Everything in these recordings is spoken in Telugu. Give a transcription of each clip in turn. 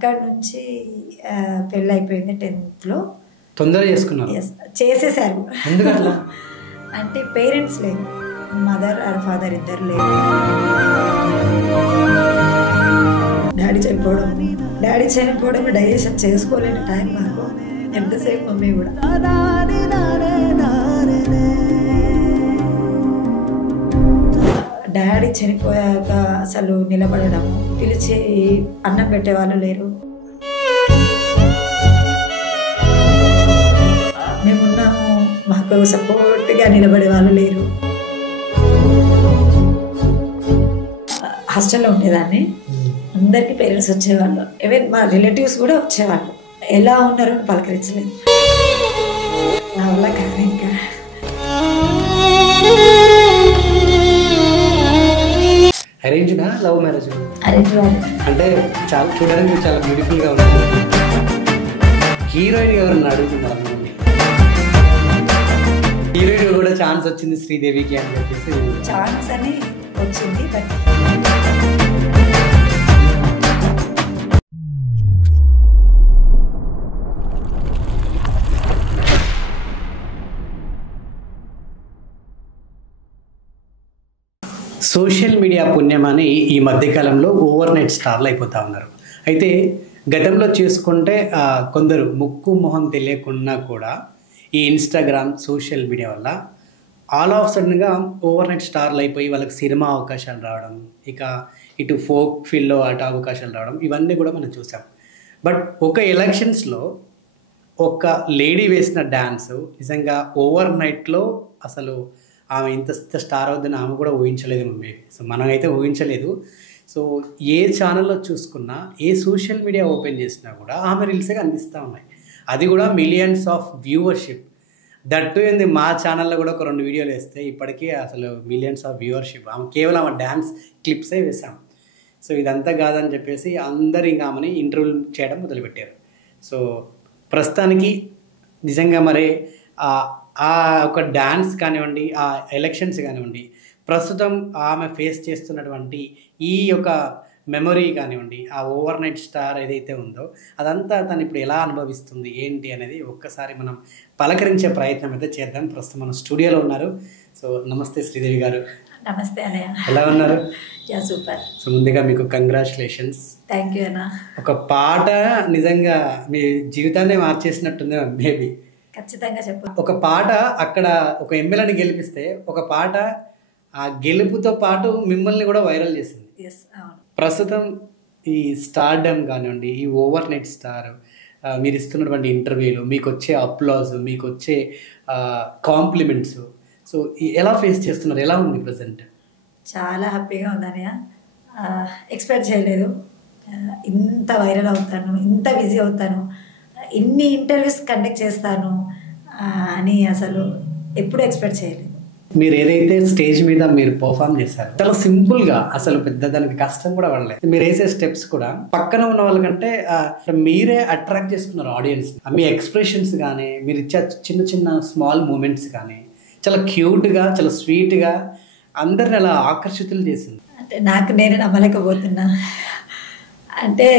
అక్కడ నుంచి పెళ్ళి అయిపోయింది 10th లో. తొందరగా చేసుకున్నారు? చేసేసారు. ఎందుకట్లా? అంటే పేరెంట్స్ లేరు, మదర్ ఆర్ ఫాదర్ ఇద్దరు లేరు. డాడీ చనిపోవడం డైజెషన్ చేసుకోలేని టైం నాకు. ఎంతసేపు మమ్మీ కూడా డాడీ చనిపోయాక అసలు నిలబడడం, పిలిచి అన్నం పెట్టేవాళ్ళు లేరు. మేమున్నాము, మాకు సపోర్ట్గా నిలబడే వాళ్ళు లేరు. హాస్టల్లో ఉండేదాన్ని, అందరికీ పేరెంట్స్ వచ్చేవాళ్ళు, ఈవెన్ మా రిలేటివ్స్ కూడా వచ్చేవాళ్ళు. ఎలా ఉన్నారో పలకరించలేదు. నా వల్ల కాదు. ఇంకా అరేంజ్డా లవ్ మ్యారేజ్? అరేంజ్. అంటే చాలా చూడడానికి చాలా బ్యూటిఫుల్గా ఉంటుంది. హీరోయిన్ ఎవరన్నా అడుగుతున్నారు? హీరోయిన్ కూడా ఛాన్స్ వచ్చింది శ్రీదేవికి అని చెప్పేసి. ఛాన్స్ అని వచ్చింది, బట్ సోషల్ మీడియా పుణ్యమని ఈ మధ్యకాలంలో ఓవర్ నైట్ స్టార్లు అయిపోతూ ఉన్నారు. అయితే గతంలో చేసుకుంటే కొందరు ముక్కు మొహం తెలియకున్నా కూడా ఈ ఇన్స్టాగ్రామ్ సోషల్ మీడియా వల్ల ఆల్ ఆఫ్ సడన్గా ఓవర్ నైట్ స్టార్లు అయిపోయి వాళ్ళకి సినిమా అవకాశాలు రావడం, ఇక ఇటు ఫోక్ ఫీల్డ్లో అటు అవకాశాలు రావడం, ఇవన్నీ కూడా మనం చూసాం. బట్ ఒక ఎలక్షన్స్లో ఒక లేడీ వేసిన డ్యాన్స్ నిజంగా ఓవర్ నైట్లో అసలు ఆమె ఇంత స్టార్ అవుద్దని ఆమె కూడా ఊహించలేదు మేబీ. సో మనమైతే ఊహించలేదు. సో ఏ ఛానల్లో చూసుకున్నా, ఏ సోషల్ మీడియా ఓపెన్ చేసినా కూడా ఆమె రీల్సే కనిపిస్తూ ఉన్నాయి. అది కూడా మిలియన్స్ ఆఫ్ వ్యూవర్షిప్. దట్టు ఏంది, మా ఛానల్లో కూడా ఒక 2 వీడియోలు వేస్తే ఇప్పటికీ అసలు మిలియన్స్ ఆఫ్ వ్యూవర్షిప్. ఆమె కేవలం ఆమె డ్యాన్స్ క్లిప్సే వేసాం. సో ఇదంతా కాదని చెప్పేసి అందరు ఇంకా ఆమెని ఇంటర్వ్యూ చేయడం మొదలుపెట్టారు. సో ప్రస్తుతానికి నిజంగా మరి ఆ ఒక డ్యాన్స్ కానివ్వండి, ఆ ఎలక్షన్స్ కానివ్వండి, ప్రస్తుతం ఆమె ఫేస్ చేస్తున్నటువంటి ఈ యొక్క మెమొరీ కానివ్వండి, ఆ ఓవర్ నైట్ స్టార్ ఏదైతే ఉందో అదంతా తను ఇప్పుడు ఎలా అనుభవిస్తుంది ఏంటి అనేది ఒక్కసారి మనం పలకరించే ప్రయత్నం అయితే చేద్దాం. ప్రస్తుతం మన స్టూడియోలో ఉన్నారు. సో నమస్తే శ్రీదేవి గారు. నమస్తే అన్నయ్య. ఎలా ఉన్నారు? Yeah super. సో ముందుగా మీకు కంగ్రాచులేషన్స్. థ్యాంక్ యూ అన్న. ఒక పాట నిజంగా మీ జీవితాన్ని మార్చేసినట్టుంది మేబీ. ఖచ్చితంగా చెప్పు. ఒక పాట అక్కడ ఒక ఎమ్మెల్యేని గెలిపిస్తే ఒక పాట ఆ గెలుపుతో పాటు మిమ్మల్ని కూడా వైరల్ చేసింది. ప్రస్తుతం ఈ స్టార్డమ్ కానివ్వండి, ఈ ఓవర్ నైట్ స్టార్, మీరు ఇస్తున్నటువంటి ఇంటర్వ్యూలు, మీకు వచ్చే అప్లాజ్, మీకు వచ్చే కాంప్లిమెంట్స్, సో ఎలా ఫేస్ చేస్తున్నారు? ఎలా ఉంది ప్రజెంట్? చాలా హ్యాపీగా ఉందన్నయ్య. ఎక్స్పెక్ట్ చేయలేదు ఇంత వైరల్ అవుతాను, ఇంత బిజీ అవుతాను, ఇన్ని ఇంటర్వ్యూస్ కండక్ట్ చేస్తాను అని అసలు ఎప్పుడు ఎక్స్పెక్ట్ చేయలేదు. మీరు ఏదైతే స్టేజ్ మీద మీరు పర్ఫామ్ చేశారు చాలా సింపుల్గా, అసలు పెద్ద దానికి కష్టం కూడా పడలేదు. మీరు వేసే స్టెప్స్ కూడా పక్కన ఉన్న వాళ్ళకంటే మీరే అట్రాక్ట్ చేసుకున్నారు ఆడియన్స్. మీ ఎక్స్ప్రెషన్స్ కానీ, మీరు ఇచ్చే చిన్న చిన్న స్మాల్ మూమెంట్స్ కానీ చాలా క్యూట్గా, చాలా స్వీట్గా అందరిని అలా ఆకర్షితులు చేసింది. అంటే నాకు నేను నమ్మలేకపోతున్నా. అంటే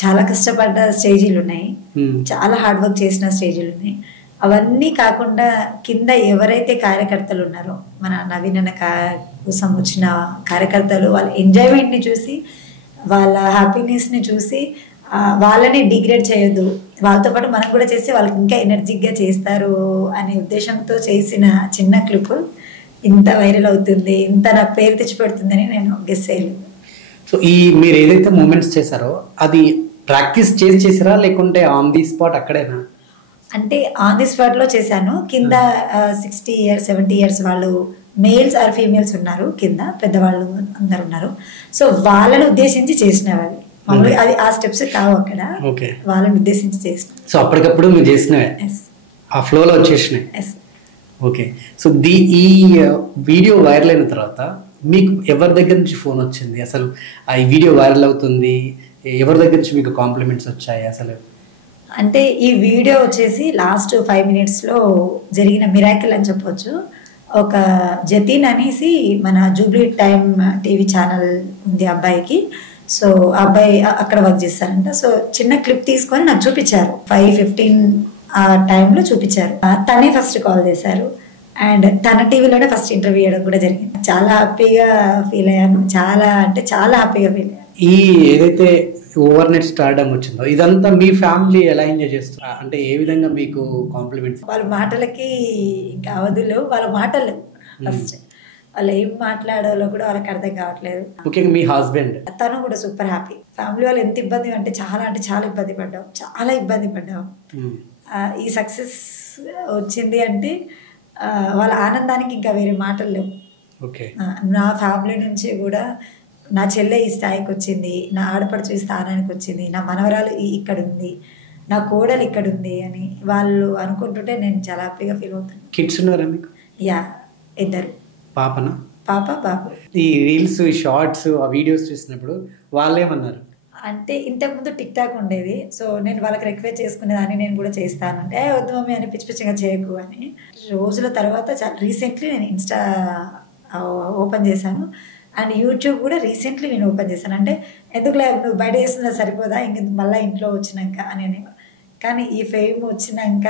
చాలా కష్టపడ్డ స్టేజీలు ఉన్నాయి, చాలా హార్డ్ వర్క్ చేసిన స్టేజీలు ఉన్నాయి. అవన్నీ కాకుండా కింద ఎవరైతే కార్యకర్తలు ఉన్నారో, మన నవీన్ అన్న కోసం వచ్చిన కార్యకర్తలు, వాళ్ళ ఎంజాయ్మెంట్ని చూసి, వాళ్ళ హ్యాపీనెస్ని చూసి వాళ్ళని డిగ్రేడ్ చేయొద్దు, వాళ్ళతో పాటు మనం కూడా చేస్తే వాళ్ళకి ఇంకా ఎనర్జిక్గా చేస్తారు అనే ఉద్దేశంతో చేసిన చిన్న క్లిప్ ఇంత వైరల్ అవుతుంది, ఇంత నాకు పేరు తెచ్చిపెడుతుందని నేను గెస్ చేయలేదు. సో ఈ మీరు ఏదైతే మూమెంట్స్ చేశారో అది ప్రాక్టీస్ చేసారా లేకుంటే ఆన్ ది స్పాట్ అక్కడేనా? అంటే ఆన్ ది స్పాట్లో చేశాను. కింద 60 years 70 years వాళ్ళు మేల్స్ ఆర్ ఫీమేల్స్ ఉన్నారు, కింద పెద్దవాళ్ళు అందరు ఉన్నారు. సో వాళ్ళని ఉద్దేశించి చేసినవి మామూలుగా, అది ఆ స్టెప్స్ కావు అక్కడ, వాళ్ళని ఉద్దేశించి చేసిన. సో అప్పటికప్పుడు మీరు చేసినవే ఆ ఫ్లోలో వచ్చేసినాయి. ఓకే. సో ఈ వీడియో వైరల్ అయిన తర్వాత మీకు ఎవరి దగ్గర నుంచి ఫోన్ వచ్చింది? అసలు ఈ వీడియో వైరల్ అవుతుంది, ఎవరి దగ్గర నుంచి మీకు కాంప్లిమెంట్స్ వచ్చాయి అసలు? అంటే ఈ వీడియో వచ్చేసి లాస్ట్ 5 minutesలో జరిగిన మిరాకిల్ అని చెప్పొచ్చు. ఒక జతీన్ అనేసి మన జూబ్లీ టైమ్ టీవీ ఛానల్ ఉంది అబ్బాయికి. సో ఆ అబ్బాయి అక్కడ వర్క్ చేస్తారంట. సో చిన్న క్లిప్ తీసుకొని నాకు చూపించారు, 5:15 ఆ టైంలో చూపించారు. తనే ఫస్ట్ కాల్ చేశారు అండ్ తన టీవీలోనే ఫస్ట్ ఇంటర్వ్యూ చేయడం కూడా జరిగింది. చాలా హ్యాపీగా ఫీల్ అయ్యాను, చాలా అంటే చాలా హ్యాపీగా ఫీల్ అయ్యాను. ఈ ఏదైతే ఓవర్ నెట్ స్టార్డమ్ వచ్చిందో ఇదంతా మీ ఫ్యామిలీ ఎలా ఎంజాయ్ చేస్తారు, అంటే ఏ విధంగా మీకు కాంప్లిమెంట్స్? వాళ్ళ మాటలకి ఇంకా అవధులు, వాళ్ళ మాటలు ఫస్ట్ వాళ్ళు ఏం మాట్లాడాలో కూడా వాళ్ళకి అర్థం కావట్లేదు. ముఖ్యంగా మీ హస్బెండ్ తను కూడా సూపర్ హ్యాపీ. ఫ్యామిలీ వాళ్ళు ఎంత ఇబ్బంది అంటే చాలా ఇబ్బంది పడ్డాం, చాలా ఇబ్బంది పడ్డాం. ఈ సక్సెస్ వచ్చింది అంటే వాళ్ళ ఆనందానికి ఇంకా వేరే మాటలు లేవు. నా ఫ్యామిలీ నుంచి కూడా నా చెల్లె ఈ స్థాయికి వచ్చింది, నా ఆడపడుచు ఈ స్థానానికి వచ్చింది, నా మనవరాలు ఇక్కడ ఉంది, నా కోడలు ఇక్కడ ఉంది అని వాళ్ళు అనుకుంటుంటే నేను చాలా హ్యాపీగా ఫీల్ అవుతాను. కిడ్స్ ఉన్నారా మీకు? యా, 2 పాపనా? పాప బాబు. ఈ రీల్స్, ఈ షార్ట్స్, ఆ వీడియోస్ చూసినప్పుడు వాళ్ళేమన్నారు అంటే ఇంతకుముందు టిక్ టాక్ ఉండేది. సో నేను వాళ్ళకి రిక్వెస్ట్ చేసుకునేదాన్ని, నేను కూడా చేస్తానంటే వద్దు మమ్మీ అని పిచ్చి పిచ్చిగా చేయకు అని. రోజుల తర్వాత చాలా రీసెంట్లీ నేను ఇన్స్టా ఓపెన్ చేశాను అండ్ యూట్యూబ్ కూడా రీసెంట్లీ నేను ఓపెన్ చేశాను. అంటే ఎందుకులే నువ్వు బయట చేస్తున్నా సరిపోదా ఇంక మళ్ళీ ఇంట్లో వచ్చినాక అని. కానీ ఈ ఫేమ్ వచ్చినాక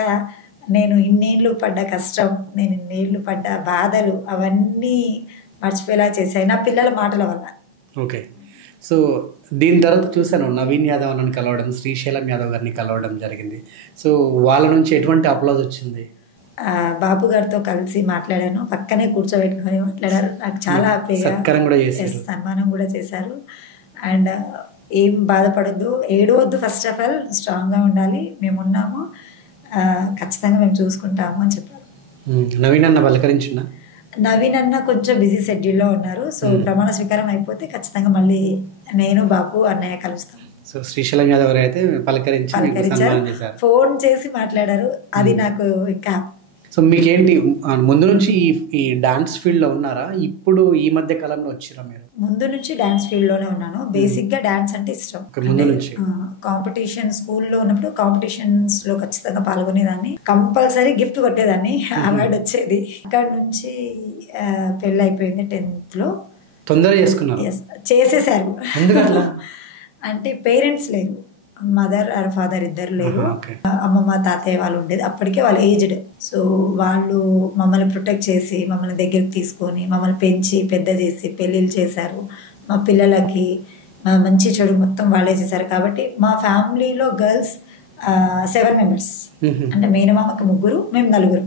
నేను ఇన్నేళ్ళు పడ్డ కష్టం, నేను ఇన్నేళ్ళు పడ్డ బాధలు అవన్నీ మర్చిపోయేలా చేశాయి నా పిల్లల మాటల వల్ల. ఓకే. సో దీని తర్వాత చూశాను నవీన్ యాదవ్ అని కలవడం, శ్రీశైలం యాదవ్ గారిని కలవడం జరిగింది. సో వాళ్ళ నుంచి ఎటువంటి అప్లాజ్ వచ్చింది? బాబు గారితో కలిసి మాట్లాడాను, పక్కనే కూర్చోబెట్టుకొని మాట్లాడారు. నాకు చాలా హ్యాపీగా సన్మానం కూడా చేశారు. అండ్ ఏం బాధపడద్దు, ఏడవద్దు, ఫస్ట్ ఆఫ్ ఆల్ స్ట్రాంగ్గా ఉండాలి, మేము ఉన్నాము, ఖచ్చితంగా మేము చూసుకుంటాము అని చెప్పారు. నవీన్ అన్న పలకరించిందా? నవీన్ అన్న కొంచెం బిజీ షెడ్యూల్లో ఉన్నారు. సో ప్రమాణ స్వీకారం అయిపోతే ఖచ్చితంగా మళ్ళీ నేను బాబు అన్నయ్య కలుస్తాం. సో శ్రీశైలం యాదవ్ అయితే పలకరించారు, ఫోన్ చేసి మాట్లాడారు. అది నాకు ఇంకా. సో మీకేంటి ముందు నుంచి ఈ డాన్స్ ఫీల్డ్లో ఉన్నారా, ఇప్పుడు ఈ మధ్య కాలంలో వచ్చిరా మీరు? ముందు నుంచి డాన్స్ ఫీల్డ్లోనే ఉన్నాను. బేసిక్గా డాన్స్ అంటే ఇష్టం. ముందు నుంచి కాంపిటీషన్ స్కూల్లో ఉన్నప్పుడు కాంపిటీషన్స్లో ఖచ్చితంగా పాల్గొనేదాన్ని, కంపల్సరీ గిఫ్ట్ కొట్టేదాన్ని, అవార్డు వచ్చేది. అక్కడ నుంచి పెళ్ళి అయిపోయింది 10th లో. తొందరగా చేసుకున్నారు? చేసేసారు. అంటే పేరెంట్స్ లేరు, మదర్ ఆర్ ఫాదర్ ఇద్దరు లేరు. అమ్మమ్మ తాతయ్య వాళ్ళు ఉండేది, అప్పటికే వాళ్ళు ఏజ్డ్. సో వాళ్ళు మమ్మల్ని ప్రొటెక్ట్ చేసి మమ్మల్ని దగ్గరికి తీసుకొని మమ్మల్ని పెంచి పెద్ద చేసి పెళ్ళిళ్ళు చేశారు. మా పిల్లలకి మంచి చెడు మొత్తం వాళ్ళే చేశారు. కాబట్టి మా ఫ్యామిలీలో గర్ల్స్ 7 members. అంటే మేనమామకి 3, మేము 4.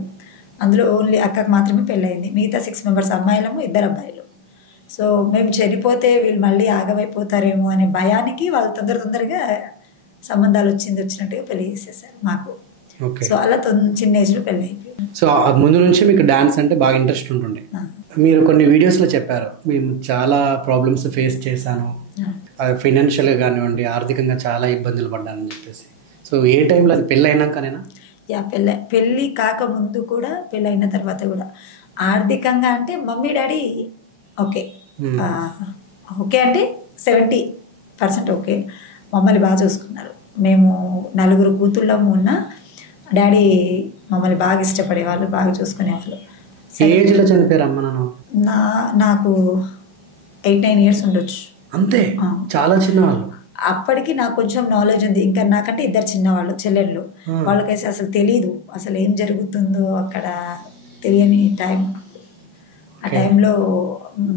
అందులో ఓన్లీ అక్కకు మాత్రమే పెళ్ళయింది. మిగతా 6 members అమ్మాయిలము, 2 అబ్బాయిలు. సో మేము చనిపోతే వీళ్ళు మళ్ళీ ఆగమైపోతారేమో అనే భయానికి వాళ్ళు తొందరగా సంబంధాలు వచ్చినట్టుగా పెళ్లి చేసేసారు మాకు. సో అలా చిన్న ఏజ్లో పెళ్ళి అయిపోయింది. సో ముందు నుంచి మీకు డాన్స్ అంటే బాగా ఇంట్రెస్ట్ ఉంటుండే. మీరు కొన్ని వీడియోస్లో చెప్పారు, మేము చాలా ప్రాబ్లమ్స్ ఫేస్ చేశాను, ఫైనాన్షియల్గా కానివ్వండి, ఆర్థికంగా చాలా ఇబ్బందులు పడ్డానని చెప్పేసి. సో ఏ టైంలో అది పెళ్ళి అయినాకనేనా? యా, పెళ్ళి కాకముందు కూడా, పెళ్ళి అయిన తర్వాత కూడా ఆర్థికంగా అంటే మమ్మీ డాడీ ఓకే అంటే 70% ఓకే, మమ్మల్ని బాగా చూసుకున్నారు. మేము 4 కూతుళ్ళము ఉన్న డాడీ మమ్మల్ని బాగా ఇష్టపడేవాళ్ళు, బాగా చూసుకునేవాళ్ళు. ఏజ్లో చనిపోయారు అమ్మ నాన్న? నాకు 8-9 years ఉండొచ్చు అంతే, చాలా చిన్నవాళ్ళు. అప్పటికి నాకు కొంచెం నాలెడ్జ్ ఉంది. ఇంకా నాకంటే 2 చిన్నవాళ్ళు చెల్లెళ్ళు, వాళ్ళకైతే అసలు తెలీదు అసలు ఏం జరుగుతుందో అక్కడ, తెలియని టైం. ఆ టైంలో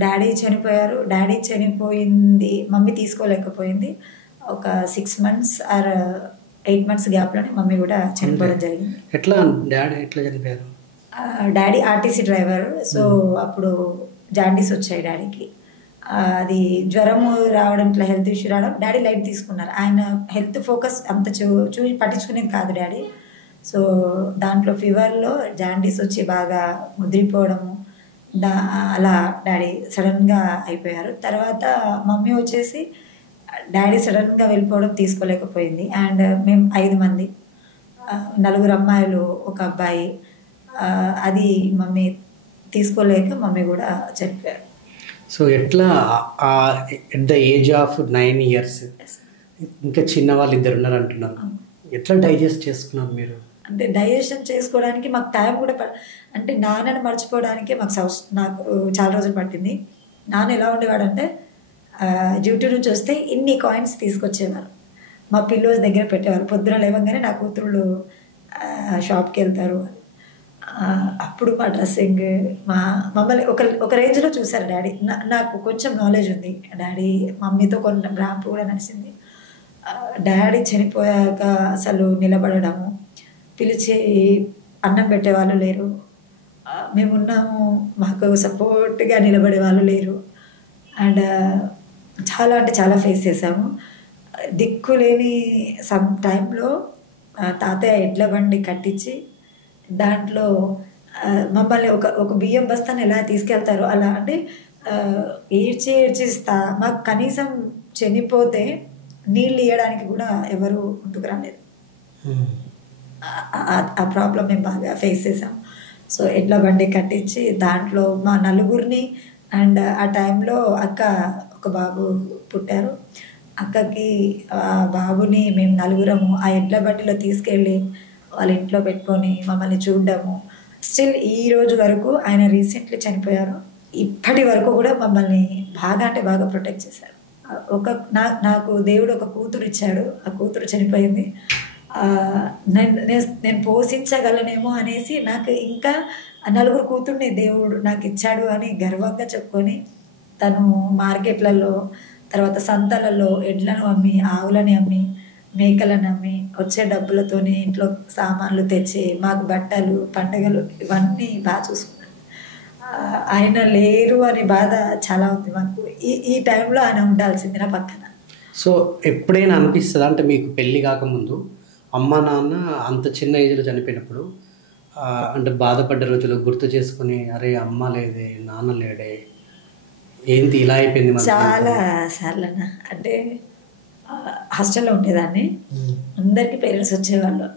డాడీ చనిపోయారు. డాడీ చనిపోయింది, మమ్మీ తీసుకోలేకపోయింది. ఒక 6 months or 8 months గ్యాప్లోనే మమ్మీ కూడా చనిపోవడం జరిగింది. ఎట్లా డాడీ ఎట్లా చనిపోయారు? Daddy RTC driver. సో అప్పుడు జాండీస్ వచ్చాయి డాడీకి. అది జ్వరం రావడం, ఇట్లా హెల్త్ ఇష్యూ రావడం, డాడీ లైట్ తీసుకున్నారు. ఆయన హెల్త్ ఫోకస్ అంత పట్టించుకునేది కాదు డాడీ. సో దాంట్లో ఫీవర్లో జాండీస్ వచ్చి బాగా ముద్రిపోవడము, అలా డాడీ సడన్గా అయిపోయారు. తర్వాత మమ్మీ వచ్చేసి డాడీ సడన్గా వెళ్ళిపోవడం తీసుకోలేకపోయింది. అండ్ మేము 5 మంది, 4 అమ్మాయిలు, 1 అబ్బాయి. అది మమ్మీ తీసుకోలేక మమ్మీ కూడా చనిపోయారు. సో ఎట్లా at the age of 9 years ఇంకా చిన్న వాళ్ళు 2 ఉన్నారు అంటున్నారు, ఎట్లా డైజెస్ట్ చేసుకున్నారు మీరు? అంటే డైజెషన్ చేసుకోవడానికి మాకు టైం కూడా అంటే నాన్నని మర్చిపోవడానికి నాకు చాలా రోజులు పట్టింది. నాన్న ఎలా ఉండేవాడంటే డ్యూటీ నుంచి వస్తే ఇన్ని కాయిన్స్ తీసుకొచ్చేవారు, మా పిల్లోస్ దగ్గర పెట్టేవారు. పొద్దున లేవగానే నా కూతుళ్ళు షాప్కి వెళ్తారు. అప్పుడు మా డ్రెస్సింగ్ మమ్మల్ని ఒక రేంజ్లో చూశారు డాడీ. నాకు కొంచెం నాలెడ్జ్ ఉంది, డాడీ మమ్మీతో కొంచెం ర్యాంప్ కూడా నడిచింది. డాడీ చనిపోయాక అసలు నిలబడము, పిలిచి అన్నం పెట్టేవాళ్ళు లేరు, మేమున్నాము మాకు సపోర్ట్గా నిలబడే వాళ్ళు లేరు. అండ్ చాలా అంటే చాలా ఫేస్ చేసాము. దిక్కులేని సమ్ టైంలో తాతయ్య ఎడ్ల బండి కట్టించి దాంట్లో మమ్మల్ని ఒక బియ్యం బస్తాను ఎలా తీసుకెళ్తారు అలా, అంటే ఏడ్చిస్తా. మాకు కనీసం చనిపోతే నీళ్ళు ఇవ్వడానికి కూడా ఎవరు ముందుకు రాలేదు. ఆ ప్రాబ్లం మేము బాగా ఫేస్ చేసాం. సో ఎడ్ల బండి కట్టించి దాంట్లో మా నలుగురిని, అండ్ ఆ టైంలో అక్క ఒక బాబు పుట్టారు, అక్కకి ఆ బాబుని మేము నలుగురము ఆ ఎడ్ల బండిలో తీసుకెళ్ళి వాళ్ళ ఇంట్లో పెట్టుకొని మమ్మల్ని చూడడము. స్టిల్ ఈ రోజు వరకు, ఆయన రీసెంట్లీ చనిపోయారు, ఇప్పటి వరకు కూడా మమ్మల్ని బాగా అంటే బాగా ప్రొటెక్ట్ చేశారు. నాకు దేవుడు ఒక కూతురు ఇచ్చాడు, ఆ కూతురు చనిపోయింది. నేను పోషించగలనేమో అనేసి నాకు ఇంకా నలుగురు కూతుర్ని దేవుడు నాకు ఇచ్చాడు అని గర్వంగా చెప్పుకొని తను మార్కెట్లలో, తర్వాత సంతలలో ఎడ్లను అమ్మి, ఆవులని అమ్మి, మేకలను అమ్మి వచ్చే డబ్బులతోని ఇంట్లో సామాన్లు తెచ్చి మాకు బట్టలు, పండగలు ఇవన్నీ బాగా చూసుకున్నాను. ఆయన లేరు అనే బాధ చాలా ఉంది మాకు. ఈ టైంలో ఆయన ఉండాల్సింది నా పక్కన. సో ఎప్పుడైనా అనిపిస్తుందా, అంటే మీకు పెళ్ళి కాకముందు అమ్మ నాన్న అంత చిన్న ఏజ్లో చనిపోయినప్పుడు అంటే బాధపడ్డ రోజులు గుర్తు చేసుకుని, అరే అమ్మ లేదే, నాన్న లేడే, ఏంటి ఇలా అయిపోయింది? చాలా సార్లన్నా, అంటే హాస్టల్లో ఉండేదాన్ని, అందరికీ పేరెంట్స్ వచ్చేవాళ్ళు,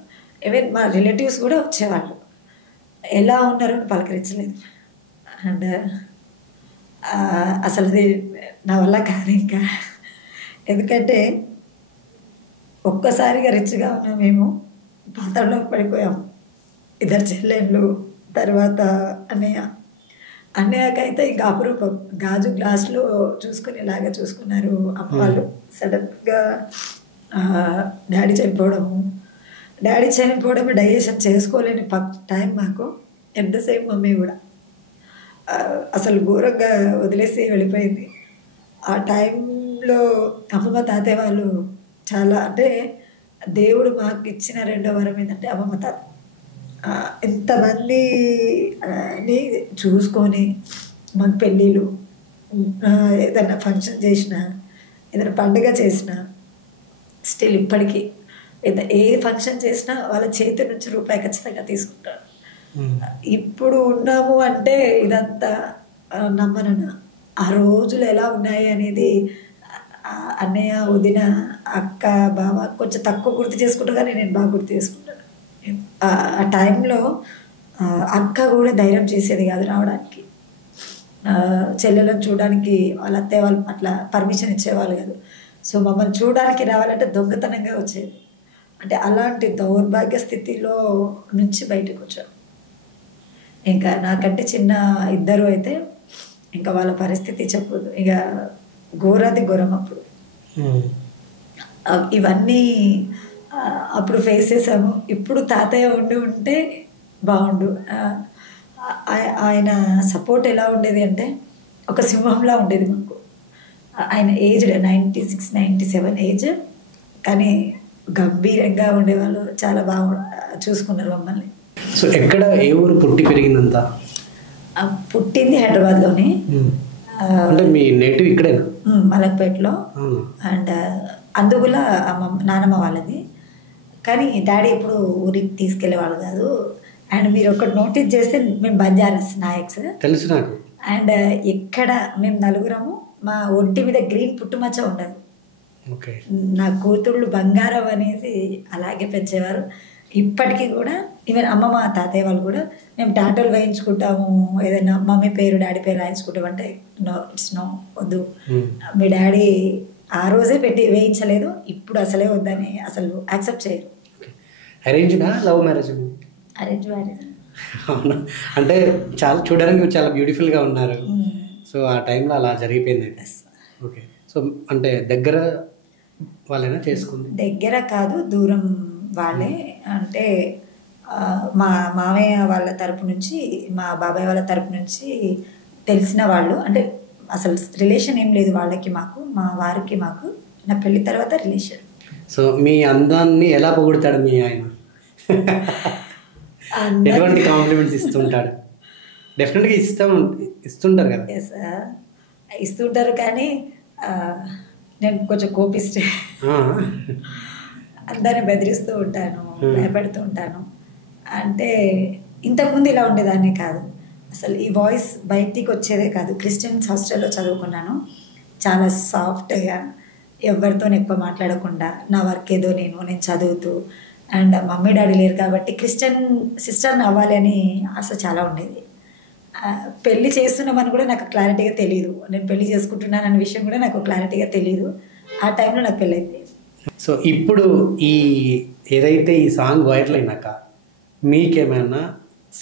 ఈవెన్ మా రిలేటివ్స్ కూడా వచ్చేవాళ్ళు, ఎలా ఉన్నారో పలకరించలేదు. అండ్ అసలు అది నా వల్ల కాదు ఇంకా, ఎందుకంటే ఒక్కసారిగా రిచ్గా ఉన్నాం, మేము పాత్రలోకి పడిపోయాము. ఇద్దరు చెల్లెళ్ళు, తర్వాత అన్నయ్యకైతే ఇంకా అపురూపం, గాజు గ్లాసులో చూసుకునేలాగా చూసుకున్నారు అమ్మ వాళ్ళు. సడన్గా డాడీ చనిపోవడం డైజెషన్ చేసుకోలేని టైం మాకు. ఎట్ ద సేమ్ మమ్మీ కూడా అసలు ఘోరంగా వదిలేసి వెళ్ళిపోయింది. ఆ టైంలో అమ్మమ్మ తాతయ్య వాళ్ళు చాలా, అంటే దేవుడు మాకు ఇచ్చిన రెండో వరం ఏంటంటే అమ్మమ్మ తాత ఎంతమందిని చూసుకొని మాకు పెళ్ళిళ్ళు, ఏదైనా ఫంక్షన్ చేసినా, ఏదైనా పండుగ చేసినా, స్టిల్ ఇప్పటికీ ఏ ఫంక్షన్ చేసినా వాళ్ళ చేతి నుంచి రూపాయి ఖచ్చితంగా తీసుకుంటారు. ఇప్పుడు ఉన్నాము అంటే ఇదంతా నమ్మనన్నా, ఆ రోజులు ఎలా ఉన్నాయి అనేది అన్నయ్య, వదిన, అక్క, బావ కొంచెం తక్కువ గుర్తు చేసుకుంటా, కానీ నేను బాగా గుర్తు చేసుకుంటాను. ఆ టైంలో అక్క కూడా ధైర్యం చేసేది కాదు రావడానికి, చెల్లెలను చూడడానికి వాళ్ళ అత్తయ్య వాళ్ళు అట్లా పర్మిషన్ ఇచ్చేవాళ్ళు కాదు. సో మమ్మల్ని చూడడానికి రావాలంటే దొంగతనంగా వచ్చేది. అంటే అలాంటి దౌర్భాగ్య స్థితిలో నుంచి బయటకు వచ్చాం. ఇంకా నాకంటే చిన్న ఇద్దరు అయితే ఇంకా వాళ్ళ పరిస్థితి చెప్పదు, ఇక ఘోరాది ఘోరం. అప్పుడు ఇవన్నీ అప్పుడు ఫేస్ చేసాము. ఇప్పుడు తాతయ్య ఉంటే బాగుండు. ఆయన సపోర్ట్ ఎలా ఉండేది అంటే ఒక సింహంలా ఉండేది మాకు. ఆయన ఏజ్ 96, 97 ఏజ్, కానీ గంభీరంగా ఉండేవాళ్ళు, చాలా బాగా చూసుకున్నారు మమ్మల్ని. సో ఎక్కడ, ఏ ఊరు పుట్టి పెరిగిందంతా? పుట్టింది హైదరాబాద్లోనే. అంటే మీ నేటివ్ ఇక్కడేనా? మలక్పేటలో. అండ్ అందుగుల నానమ్మ వాళ్ళది, కానీ డాడీ ఎప్పుడు ఊరికి తీసుకెళ్ళేవాళ్ళు కాదు. అండ్ మీరు ఒకటి నోటీస్ చేస్తే మేము బంజారాస్ నాయక్స్ తెలుసు నాకు. అండ్ ఇక్కడ మేము నలుగురము, మా ఒంటి మీద గ్రీన్ పుట్టుమచ్చ ఉండదు. నా కూతుళ్ళు బంగారం అనేది అలాగే పెంచేవారు. ఇప్పటికీ కూడా ఈవెన్ అమ్మమ్మ తాతయ్య వాళ్ళు కూడా మేము టాటోలు వేయించుకుంటాము, ఏదైనా మమ్మీ పేరు డాడీ పేరు రాయించుకుంటాం అంటే నో, ఇట్స్ నో, వద్దు. మీ డాడీ ఆ రోజే పెట్టి వేయించలేదు, ఇప్పుడు అసలే వద్దని అసలు యాక్సెప్ట్ చేయరు. అరేంజ్డా, లవ్ మ్యారేజ్? Arrange marriage. అవునా? అంటే చాలా చూడడానికి చాలా బ్యూటిఫుల్గా ఉన్నారు. సో ఆ టైంలో అలా జరిగిపోయింది. ఓకే. సో అంటే దగ్గర వాళ్ళైనా చేసుకుంది? దగ్గర కాదు, దూరం వాళ్ళే. అంటే మా మామయ్య వాళ్ళ తరపు నుంచి, మా బాబాయ్ వాళ్ళ తరపు నుంచి తెలిసిన వాళ్ళు. అంటే అసలు రిలేషన్ ఏం లేదు వాళ్ళకి మాకు, మా వారికి మాకు. నా పెళ్లి తర్వాత రిలేషన్. సో మీ అందాన్ని ఎలా పొగుడతాడు మీ ఆయన? ఎటువంటి కాంప్లిమెంట్స్ ఇస్తుంటాడు? డెఫినెట్గా ఇస్తుంటారు కదా. ఇస్తుంటారు, కానీ నేను కొంచెం కోపిస్తే అందరిని బెదిరిస్తూ ఉంటాను, భయపెడుతూ ఉంటాను. అంటే ఇంతకుముందు ఇలా ఉండేదాన్ని కాదు, అసలు ఈ వాయిస్ బయటికి వచ్చేదే కాదు. క్రిస్టియన్స్ హాస్టల్లో చదువుకున్నాను, చాలా సాఫ్ట్గా, ఎవరితో ఎక్కువ మాట్లాడకుండా నా వర్క్ ఏదో నేను చదువుతూ. అండ్ మమ్మీ డాడీ లేరు కాబట్టి క్రిస్టియన్ సిస్టర్ని అవ్వాలి అని ఆశ చాలా ఉండేది. పెళ్ళి చేస్తున్నామని కూడా నాకు క్లారిటీగా తెలియదు, నేను పెళ్లి చేసుకుంటున్నాను అనే విషయం కూడా నాకు క్లారిటీగా తెలియదు. ఆ టైంలో నాకు పెళ్ళి అయింది. సో ఇప్పుడు ఈ ఏదైతే ఈ సాంగ్ వైరల్ అయినాక మీకేమైనా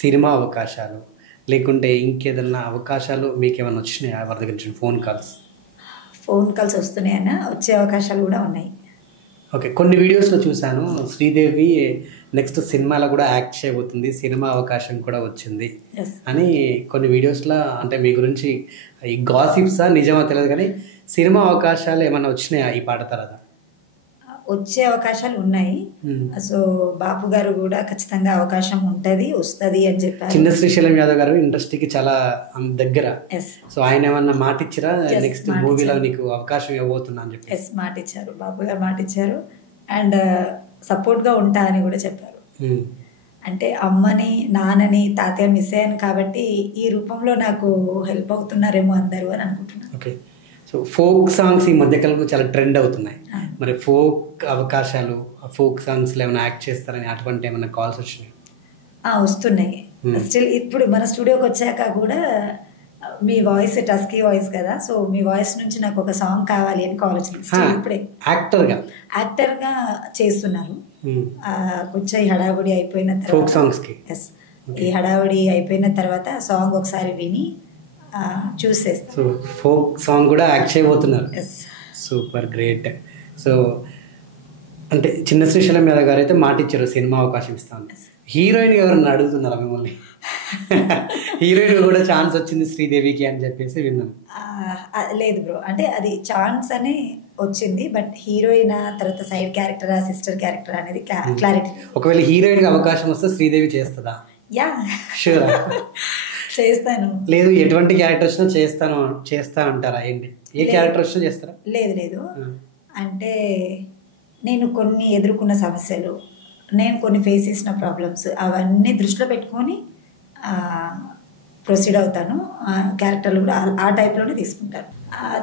సినిమా అవకాశాలు లేకుంటే ఇంకేదన్నా అవకాశాలు మీకేమైనా వచ్చినాయా? వారి దగ్గర నుంచి ఫోన్ కాల్స్ వస్తున్నాయన్నా, వచ్చే అవకాశాలు కూడా ఉన్నాయి. ఓకే, కొన్ని వీడియోస్లో చూశాను శ్రీదేవి నెక్స్ట్ సినిమాలో కూడా యాక్ట్ చేయబోతుంది, సినిమా అవకాశం కూడా వచ్చింది అని కొన్ని వీడియోస్లో. అంటే మీ గురించి ఈ గాసిప్సా నిజమా తెలియదు, కానీ సినిమా అవకాశాలు ఏమైనా వచ్చినాయా ఈ పాట తర్వాత? వచ్చే అవకాశాలు ఉన్నాయి. సో బాపు గారు కూడా ఖచ్చితంగా అవకాశం ఉంటుంది, వస్తుంది అని చెప్పారు. చిన్న శ్రీశైలం యాదవ్ గారు ఇండస్ట్రీకి చాలా దగ్గర. సో ఆయన ఏమన్నా మాట ఇచ్చారా నెక్స్ట్ మూవీలో నీకు అవకాశం ఇవ్వబోతున్నా అని చెప్పి? మాట ఇచ్చారు, బాపు గారు మాట ఇచ్చారు. అండ్ సపోర్ట్గా ఉంటా అని కూడా చెప్పారు. అంటే అమ్మని, నాన్నని, తాతయ్య మిస్ అయ్యాను కాబట్టి ఈ రూపంలో నాకు హెల్ప్ అవుతున్నారేమో అందరూ అని అనుకుంటున్నాను. ఓకే, సో ఫోక్ సాంగ్స్ ఈ మధ్యకాలంలో చాలా ట్రెండ్ అవుతున్నాయి. మరి ఫోక్ అవకాశాలు, ఫోక్ సాంగ్స్లో ఏమైనా యాక్ట్ చేస్తారని అటువంటి ఏమైనా కాల్స్ వచ్చినాయి? వస్తున్నాయి. స్టిల్ ఇప్పుడు మన స్టూడియోకి వచ్చాక కూడా మీ వాయిస్ టస్కీ వాయిస్ కదా, సో మీ వాయిస్ నుంచి నాకు ఒక సాంగ్ కావాలి అని కాల్ వచ్చింది. ఇప్పుడే యాక్టర్గా చేస్తున్నారు. కొంచెం ఈ హడావుడి అయిపోయిన తర్వాత, ఈ హడావుడి అయిపోయిన తర్వాత సాంగ్ ఒకసారి విని చూసేస్తాను. సో ఫోక్ సాంగ్ కూడా యాక్ట్ చేయబోతున్నారు. Super great. సో అంటే చిన్న శ్రీశైలం యాదవ్ గారు అయితే మాట ఇచ్చారు సినిమా అవకాశం ఇస్తాను. హీరోయిన్ ఎవరన్నా అడుగుతున్నారా మిమ్మల్ని? హీరోయిన్ కూడా ఛాన్స్ వచ్చింది శ్రీదేవికి అని చెప్పేసి విన్నాను. లేదు బ్రో, అంటే అది ఛాన్స్ అని వచ్చింది, బట్ హీరోయిన్ తర్వాత సైడ్ క్యారెక్టర్, సిస్టర్ క్యారెక్టర్ అనేది క్లారిటీ. ఒకవేళ హీరోయిన్కి అవకాశం వస్తే శ్రీదేవి చేస్తుందా? Yeah, sure. చేస్తాను. లేదు, ఎటువంటి క్యారెక్టర్ వచ్చినా చేస్తా అంటారా? ఏంటి, ఏ క్యారెక్టర్ వచ్చినా చేస్తారా? లేదు, అంటే నేను కొన్ని ఎదుర్కొన్న సమస్యలు, నేను కొన్ని ఫేస్ చేసిన ప్రాబ్లమ్స్, అవన్నీ దృష్టిలో పెట్టుకొని ప్రొసీడ్ అవుతాను. క్యారెక్టర్లు కూడా ఆ టైప్లోనే తీసుకుంటాను.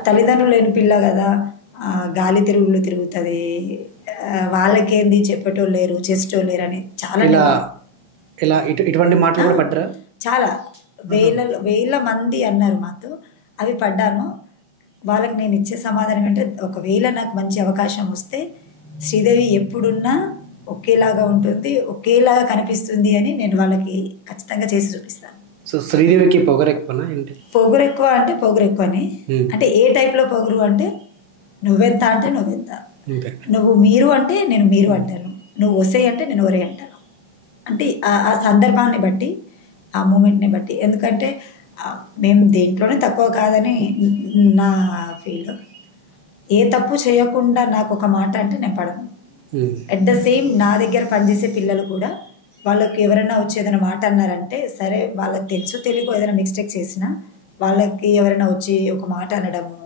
తల్లిదండ్రులు లేని పిల్ల కదా, గాలి తిరుగులు తిరుగుతుంది, వాళ్ళకేంది చెప్పేటోళ్ళు లేరు, చేసేటోళ్ళు లేరు అని చాలా ఇటువంటి మాటలు కూడా పడ్డారా? చాలా వేల మంది అన్నారు మాతో, అవి పడ్డాను. వాళ్ళకి నేను ఇచ్చే సమాధానం ఏంటంటే, ఒకవేళ నాకు మంచి అవకాశం వస్తే శ్రీదేవి ఎప్పుడున్నా ఒకేలాగా ఉంటుంది, ఒకేలాగా కనిపిస్తుంది అని నేను వాళ్ళకి ఖచ్చితంగా చేసి చూపిస్తాను. సో శ్రీదేవికి పొగరు ఎక్కువనా ఏంటి? పొగరు ఎక్కువ అంటే పొగరు ఎక్కువని, అంటే ఏ టైప్లో పొగరు అంటే, నువ్వెంత అంటే నువ్వెంత, నువ్వు మీరు అంటే నేను మీరు అంటాను, నువ్వు ఒసే అంటే నేను ఒరే అంటాను. అంటే ఆ సందర్భాన్ని బట్టి, ఆ మూమెంట్ని బట్టి. ఎందుకంటే మేము దేంట్లోనే తక్కువ కాదని నా ఫీల్. ఏ తప్పు చేయకుండా నాకు ఒక మాట అంటే నేను పడను. అట్ ద సేమ్ నా దగ్గర పనిచేసే పిల్లలు కూడా, వాళ్ళకి ఎవరైనా వచ్చి ఏదైనా మాట అన్నారంటే, సరే వాళ్ళకి తెలుసు తెలియకో ఏదైనా మిస్టేక్ చేసినా, వాళ్ళకి ఎవరైనా వచ్చి ఒక మాట అనడము,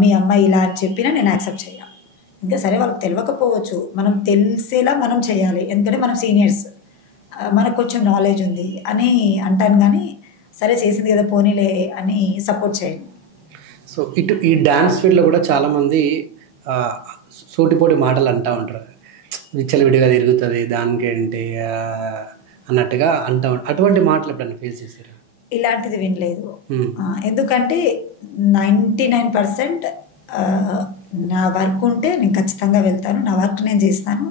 మీ అమ్మాయి ఇలా అని చెప్పినా నేను యాక్సెప్ట్ చేయాలి. ఇంకా సరే వాళ్ళకి తెలియకపోవచ్చు, మనం తెలిసేలా మనం చేయాలి. ఎందుకంటే మనం సీనియర్స్, మనకు కొంచెం నాలెడ్జ్ ఉంది అని అంటాను, కానీ సరే చేసింది కదా పోనీలే అని సపోర్ట్ చేయను. సో ఈ డ్యాన్స్ ఫీల్డ్లో కూడా చాలామంది సూటిపోటి మాటలు అంటూ ఉంటారు, విచ్చలవిడిగా తిరుగుతుంది దానికేంటి అన్నట్టుగా అంటూ ఉంటారు. అటువంటి మాటలు ఎప్పుడైనా ఫేస్ చేశారు? ఇలాంటిది వినలేదు. ఎందుకంటే 99% నా వర్క్ ఉంటే నేను ఖచ్చితంగా వెళ్తాను, నా వర్క్ నేను చేస్తాను.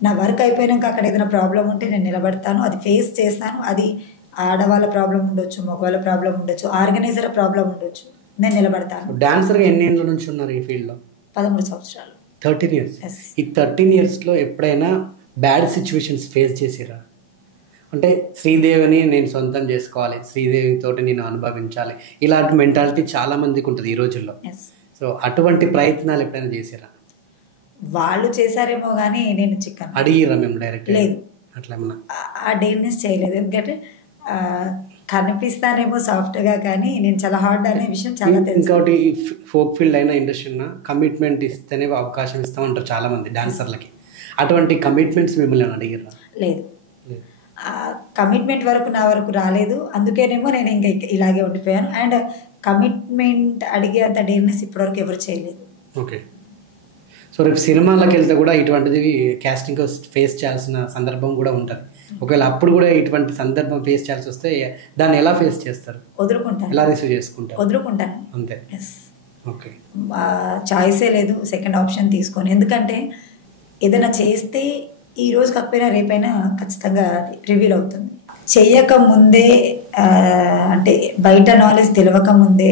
నా వర్క్ అయిపోయాక అక్కడ ఏదైనా ప్రాబ్లం ఉంటే నేను నిలబడతాను, అది ఫేస్ చేస్తాను. అది ఆడవాళ్ళ ప్రాబ్లం ఉండొచ్చు, మగవాళ్ళ ప్రాబ్లం ఉండొచ్చు, ఆర్గనైజర్ ప్రాబ్లం ఉండొచ్చు. నేను నిలబడతాను. డాన్సర్గా ఎన్ని ఏళ్ళ నుంచి ఉన్నారు ఈ ఫీల్డ్లో? 13 సంవత్సరాలు. 13 years. Yes. ఈ 13 yearsలో ఎప్పుడైనా బ్యాడ్ సిచ్యువేషన్స్ ఫేస్ చేసిరా? అంటే శ్రీదేవిని నేను సొంతం చేసుకోవాలి, శ్రీదేవితోటి నేను అనుభవించాలి, ఇలాంటి మెంటాలిటీ చాలా మందికి ఉంటుంది ఈ రోజుల్లో. సో అటువంటి ప్రయత్నాలు ఎప్పుడైనా చేసిరా? వాళ్ళు చేశారేమో కానీ నేను చిక్కను. అడిగిరా మేము డైరెక్ట్? లేదు, అట్లా ఏమన్నా ఆ డేర్నెస్ చేయలేదు. ఎందుకంటే కనిపిస్తానేమో సాఫ్ట్గా, కానీ నేను చాలా హార్డ్ అనే విషయం చాలా తెలుసు. ఇంకోటి ఫోక్ ఫీల్డ్ అయిన ఇండస్ట్రీ కమిట్మెంట్ ఇస్తేనే అవకాశం ఇస్తామంటారు చాలా మంది డాన్సర్లకి. అటువంటి కమిట్మెంట్స్ మిమ్మల్ని అడిగిరా? లేదు, కమిట్మెంట్ వరకు నా వరకు రాలేదు. అందుకేనేమో నేను ఇంకా ఇలాగే ఉండిపోయాను. అండ్ కమిట్మెంట్ అడిగే అంత డేర్నెస్ ఇప్పటివరకు ఎవరు చేయలేదు. ఓకే. సో రేపు సినిమాలకు వెళ్తే కూడా ఇటువంటిది క్యాస్టింగ్ ఫేస్ చేయాల్సిన సందర్భం కూడా ఉంటుంది. ఒకవేళ అప్పుడు కూడా ఇటువంటి సందర్భం ఫేస్ చేయాల్సి వస్తే దాన్ని ఎలా ఫేస్ చేస్తారు? వదులుకుంటాను. ఎలా రిసీవ్ చేసుకుంటారు? వదులుకుంటాను అంతే. ఎస్. ఓకే. చాయిసే లేదు సెకండ్ ఆప్షన్ తీసుకొని. ఎందుకంటే ఏదైనా చేస్తే ఈ రోజు కాకపోయినా రేపైనా ఖచ్చితంగా రివీల్ అవుతుంది. చెయ్యక ముందే అంటే బయట నాలెడ్జ్ తెలియక ముందే,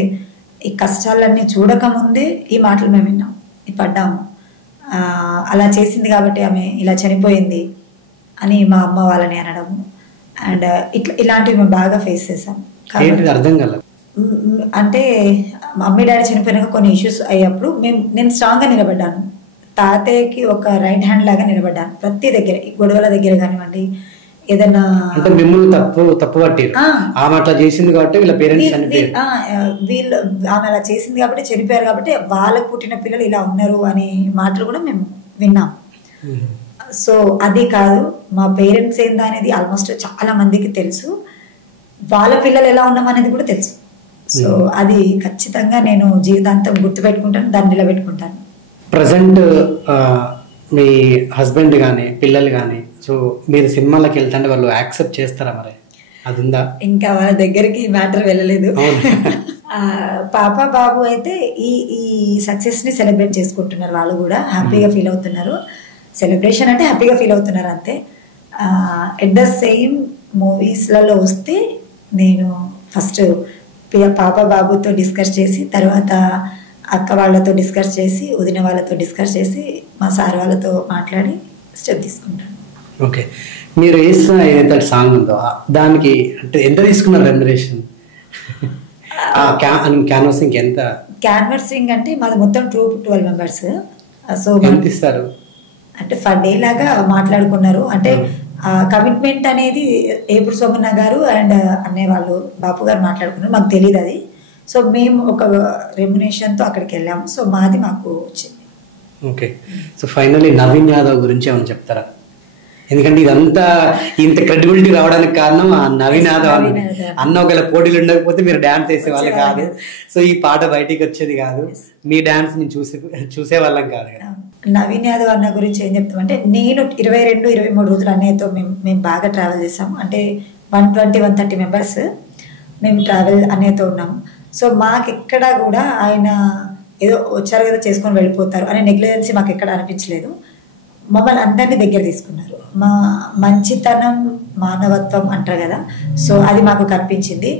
ఈ కష్టాలన్నీ చూడక ముందే ఈ మాటలు మేము విన్నాం, పడ్డాము. అలా చేసింది కాబట్టి ఆమె ఇలా చనిపోయింది అని మా అమ్మ వాళ్ళని అనడము. అండ్ ఇలాంటివి మేము బాగా ఫేస్ చేసాం. అర్థం కాలేదు అంటే మమ్మీ డాడీ చనిపోయినాక కొన్ని ఇష్యూస్ అయ్యేప్పుడు నేను స్ట్రాంగ్గా నిలబడ్డాను. తాతయ్యకి ఒక రైట్ హ్యాండ్ లాగా నిలబడ్డాను ప్రతి దగ్గర, గొడవల దగ్గర కానివ్వండి, ఏదైనా. అంటే మిమ్మల్ని తప్పు పట్టారు, ఆమె అట్లా చేసింది కాబట్టి వీళ్ళ పేరెంట్స్ వీళ్ళు ఆమె అలా చేసింది కాబట్టి చనిపోయారు కాబట్టి వాళ్ళకు పుట్టిన పిల్లలు ఇలా ఉన్నారు అనే మాటలు కూడా మేము విన్నాం. సో అది కాదు, మా పేరెంట్స్ ఏందా అనేది ఆల్మోస్ట్ చాలా మందికి తెలుసు, వాళ్ళ పిల్లలు ఎలా ఉన్నాం అనేది కూడా తెలుసు. సో అది ఖచ్చితంగా నేను జీవితాంతం గుర్తుపెట్టుకుంటాను, దాన్ని నిలబెట్టుకుంటాను. ప్రజెంట్ మీ హస్బెండ్ కానీ పిల్లలు కానీ సో మీరు సినిమాలకు వెళ్తుంటే వాళ్ళు యాక్సెప్ట్ చేస్తారా? మరి అది ఉందా? ఇంకా వాళ్ళ దగ్గరికి మ్యాటర్ వెళ్ళలేదు. పాప బాబు అయితే ఈ సక్సెస్ని సెలబ్రేట్ చేసుకుంటున్నారు. వాళ్ళు కూడా హ్యాపీగా ఫీల్ అవుతున్నారు. సెలబ్రేషన్ అంటే హ్యాపీగా ఫీల్ అవుతున్నారు అంతే. ఎట్ ద సేమ్ మూవీస్లలో వస్తే నేను ఫస్ట్ పాప బాబుతో డిస్కస్ చేసి, తర్వాత అక్క వాళ్ళతో డిస్కస్ చేసి, వదిన వాళ్ళతో డిస్కస్ చేసి, మా సార్ వాళ్ళతో మాట్లాడి స్టెప్ తీసుకుంటాను. ఓకే. మీరు వేసిన ఏదైతే సాంగ్ ఉందో దానికి అంటే ఎంత తీసుకున్నారు రెమ్యునరేషన్? క్యాన్వాసింగ్ ఎంత? క్యాన్వాసింగ్ అంటే మాది మొత్తం ట్రూప్ 12 members. సో ఎంత ఇస్తారు అంటే ఫర్ డే లాగా మాట్లాడుకున్నారు. అంటే కమిట్మెంట్ అనేది ఏపుడు సోమన్న గారు అండ్ అన్నయ్య వాళ్ళు బాపు గారు మాట్లాడుకున్నారు, మాకు తెలియదు అది. సో మేము ఒక రెమ్యునేషన్తో అక్కడికి వెళ్ళాము. సో మాది మాకు వచ్చింది. Okay. So finally Naveen Yadav గురించి ఏమైనా చెప్తారా? ఎందుకంటే ఇదంతా ఇంత క్రెడిబిలిటీ రావడానికి కారణం ఆ నవీన్ యాదవ్ అన్న. ఒకవేళ పోటీలు ఉండకపోతే మీరు డ్యాన్స్ వేసేవాళ్ళు కాదు, సో ఈ పాట బయటికి వచ్చేది కాదు, మీ డ్యాన్స్ మేము చూసేవాళ్ళం కాదు కదా. నవీన్ యాదవ్ అన్న గురించి ఏం చెప్తామంటే, నేను 22-23 రోజులు అన్నయ్యతో మేము బాగా ట్రావెల్ చేసాము. అంటే 120-130 members మేము ట్రావెల్ అన్నయ్యతో ఉన్నాము. సో మాకు ఎక్కడా కూడా ఆయన ఏదో వచ్చారు కదా చేసుకొని వెళ్ళిపోతారు అనే నెగ్లిజెన్సీ మాకు ఎక్కడ అనిపించలేదు. మమ్మల్ని అందరినీ దగ్గర తీసుకున్నారు. మా మంచితనం, మానవత్వం అంటారు కదా, సో అది మాకు కనిపించింది.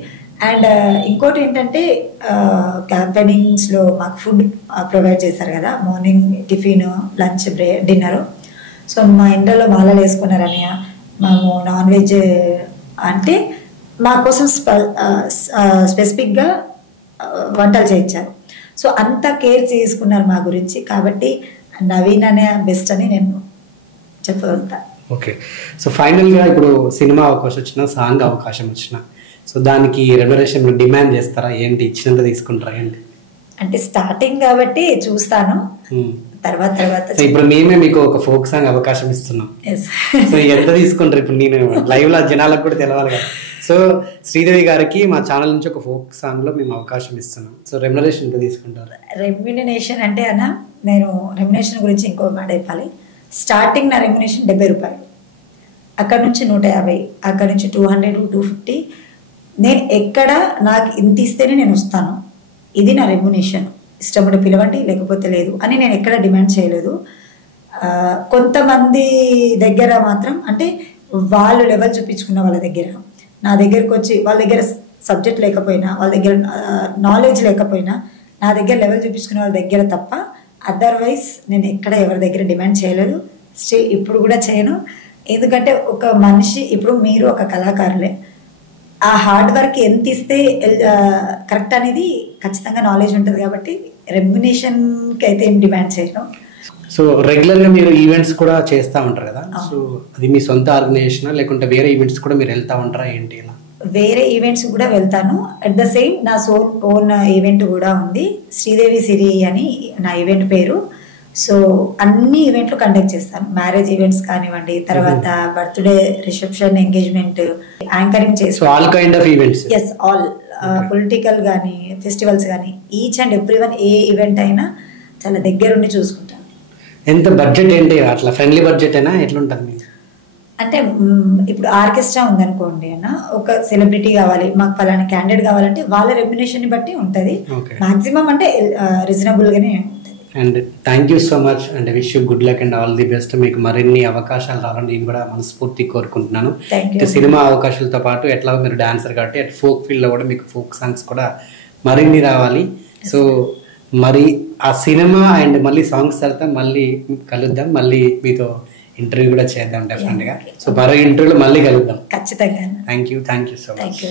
అండ్ ఇంకోటి ఏంటంటే క్యాంపెయినింగ్స్లో మాకు ఫుడ్ ప్రొవైడ్ చేశారు కదా, morning tiffin, lunch, dinner. So మా ఇంట్లో మాలలు వేసుకున్నారు అన్నయ్య. మేము నాన్ వెజ్ అంటే మా కోసం స్పెసిఫిక్గా వంటలు చేయించారు. సో అంత కేర్ చేసుకున్నారు మా గురించి. కాబట్టి నవీన్ అనే బెస్ట్ అని నేను చెప్పగలుగుతా. ఓకే. సో ఫైనల్గా ఇప్పుడు సినిమా అవకాశం వచ్చినా, సాంగ్ అవకాశం వచ్చినా, సో దానికి రెమ్యునరేషన్ డిమాండ్ చేస్తారా? ఏంటి ఇచ్చినంత తీసుకుంటారా ఏంటి? అంటే స్టార్టింగ్ కాబట్టి చూస్తాను, తర్వాత ఇప్పుడు మేమే మీకు ఒక ఫోక్ సాంగ్ అవకాశం ఇస్తున్నాం. సో ఎంత తీసుకుంటారు? ఇప్పుడు నేను లైవ్ లో జనాలకు కూడా తెలవాలి కదా. సో శ్రీదేవి గారికి మా ఛానల్ నుంచి ఒక ఫోక్ సాంగ్ లో మేము అవకాశం ఇస్తున్నాం. సో రెమ్యునరేషన్ ఎంత తీసుకుంటారు? రెమ్యునరేషన్ అంటే అన్న, నేను రెమ్యునరేషన్ గురించి ఇంకో మాట చెప్పాలి. స్టార్టింగ్ నా రెమ్యునరేషన్ 70 రూపాయలు, అక్కడ నుంచి 150, అక్కడ నుంచి 200-250. నేను ఎక్కడ నాకు ఇంత ఇస్తేనే నేను వస్తాను, ఇది నా రెమ్యునరేషన్, ఇష్టపడి పిలవండి లేకపోతే లేదు అని నేను ఎక్కడ డిమాండ్ చేయలేదు. కొంతమంది దగ్గర మాత్రం అంటే వాళ్ళు లెవెల్ చూపించుకున్న వాళ్ళ దగ్గర నా దగ్గరకు వచ్చి వాళ్ళ దగ్గర సబ్జెక్ట్ లేకపోయినా, వాళ్ళ దగ్గర నాలెడ్జ్ లేకపోయినా నా దగ్గర లెవెల్ చూపించుకునే వాళ్ళ దగ్గర తప్ప అదర్వైజ్ నేను ఎక్కడ ఎవరి దగ్గర డిమాండ్ చేయలేదు, స్టిల్ ఇప్పుడు కూడా చేయను. ఎందుకంటే ఒక మనిషి, ఇప్పుడు మీరు ఒక కళాకారులే, ఆ హార్డ్ వర్క్ ఎంత ఇస్తే కరెక్ట్ అనేది ఖచ్చితంగా నాలెడ్జ్ ఉంటుంది కాబట్టి రెమ్యునేషన్కి అయితే ఏం డిమాండ్ చేయను. సో రెగ్యులర్గా మీరు ఈవెంట్స్ కూడా చేస్తూ ఉంటారు కదా, సో అది మీ సొంత ఆర్గనైజేషన్ లేకుంటే వేరే ఈవెంట్స్ కూడా మీరు వెళ్తూ ఉంటారా ఏంటి? ఇలా వేరే ఈవెంట్స్ కూడా వెళ్తాను. అట్ ద సేమ్ నా ఓన్ ఈవెంట్ కూడా ఉంది, శ్రీదేవి సిరి అని నా ఈవెంట్ పేరు. సో అన్ని ఈవెంట్లు కండక్ట్ చేస్తాను, మ్యారేజ్ ఈవెంట్స్ కానివ్వండి, తర్వాత బర్త్డే, రిసెప్షన్, ఎంగేజ్మెంట్, యాంకరింగ్ చేస్తాను. All kind of events. Yes, all. Political కానీ, ఫెస్టివల్స్ కానీ, ఈచ్ అండ్ ఎవ్రీ వన్, ఏ ఈవెంట్ అయినా చాలా దగ్గరుండి చూసుకుంటాను. ఎంత బడ్జెట్ ఏంటి అట్లా? ఫ్రెండ్లీ బడ్జెట్ అయినా ఎట్లుంటుంది మీకు? అంటే ఇప్పుడు ఆర్కెస్ట్రా ఉందనుకోండి అన్న, ఒక సెలబ్రిటీ కావాలి, మాకు ఫలానా క్యాండిడేట్ కావాలంటే వాళ్ళ రెమ్యునేషన్ బట్టి ఉంటుంది. మాక్సిమం అంటే రీజనబుల్ గానే ఉంటుంది. And thank you so much and wish you good luck and all the best. మీకు మరిన్ని అవకాశాలు రావాలని నేను కూడా మనస్ఫూర్తి కోరుకుంటున్నాను. సినిమా అవకాశాలతో పాటు ఎట్లా మీరు డాన్సర్ కాబట్టి అటు ఫోక్ ఫీల్డ్లో కూడా మీకు ఫోక్ సాంగ్స్ కూడా మరిన్ని రావాలి. సో మరి ఆ సినిమా అండ్ మళ్ళీ సాంగ్స్ తర్వాత మళ్ళీ కలుద్దాం, మళ్ళీ మీతో ఇంటర్వ్యూ కూడా చేద్దాం డెఫినెట్గా. సో మరో ఇంటర్వ్యూలో మళ్ళీ కలుద్దాం. ఖచ్చితంగా. Thank you so much.